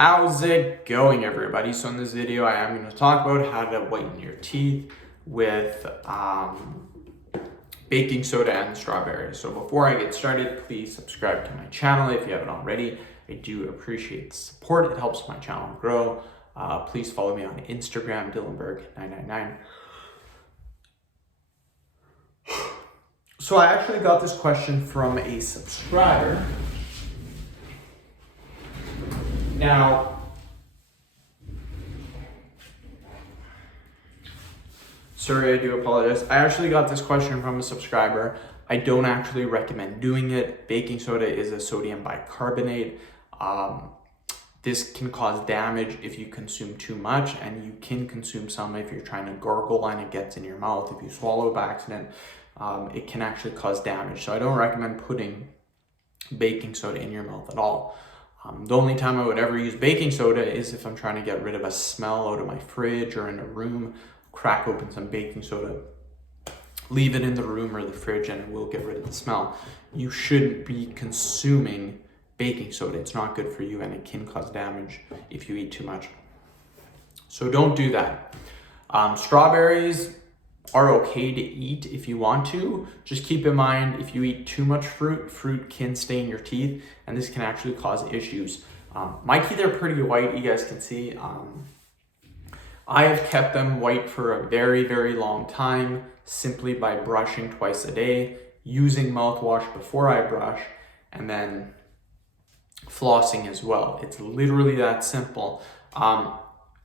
How's it going, everybody? So in this video, I am going to talk about how to whiten your teeth with baking soda and strawberries. So before I get started, please subscribe to my channel if you haven't already. I do appreciate the support. It helps my channel grow. Please follow me on Instagram, Dillenberg999. So I actually got this question from a subscriber. Now, sorry, I do apologize. I actually got this question from a subscriber. I don't actually recommend doing it. Baking soda is a sodium bicarbonate. This can cause damage if you consume too much, and you can consume some if you're trying to gargle and it gets in your mouth. If you swallow by accident, it can actually cause damage. So I don't recommend putting baking soda in your mouth at all. The only time I would ever use baking soda is if I'm trying to get rid of a smell out of my fridge or in a room. Crack open some baking soda, leave it in the room or the fridge, and it will get rid of the smell. You shouldn't be consuming baking soda. It's not good for you, and it can cause damage if you eat too much. So don't do that. Strawberries are okay to eat if you want to. Just keep in mind, if you eat too much fruit can stain your teeth, and this can actually cause issues. My teeth are pretty white, you guys can see. I have kept them white for a very, very long time simply by brushing twice a day, using mouthwash before I brush, and then flossing as well. It's literally that simple.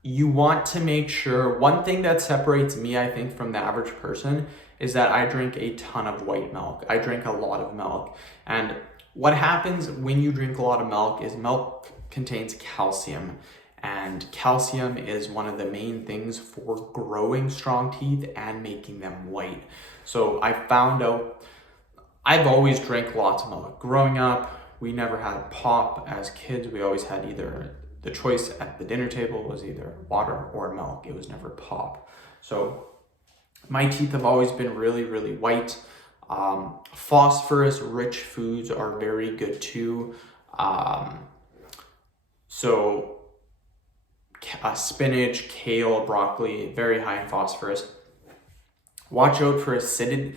You want to make sure, one thing that separates me, I think, from the average person is that I drink a ton of white milk. I drink a lot of milk. And what happens when you drink a lot of milk is milk contains calcium. And calcium is one of the main things for growing strong teeth and making them white. So I found out, I've always drank lots of milk. Growing up, we never had pop as kids. We always had either, the choice at the dinner table was either water or milk. It was never pop. So my teeth have always been really, really white. Phosphorus-rich foods are very good too. Spinach, kale, broccoli, very high in phosphorus. Watch out for acidic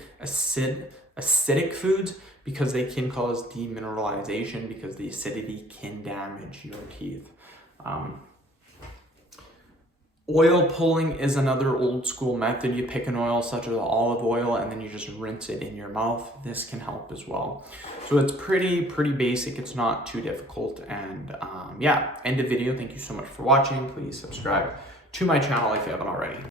foods because they can cause demineralization, because the acidity can damage your teeth. Oil pulling is another old school method. You pick an oil such as olive oil and then you just rinse it in your mouth. This can help as well. So it's pretty basic. It's not too difficult. And yeah, end of video. Thank you so much for watching. Please subscribe to my channel if you haven't already.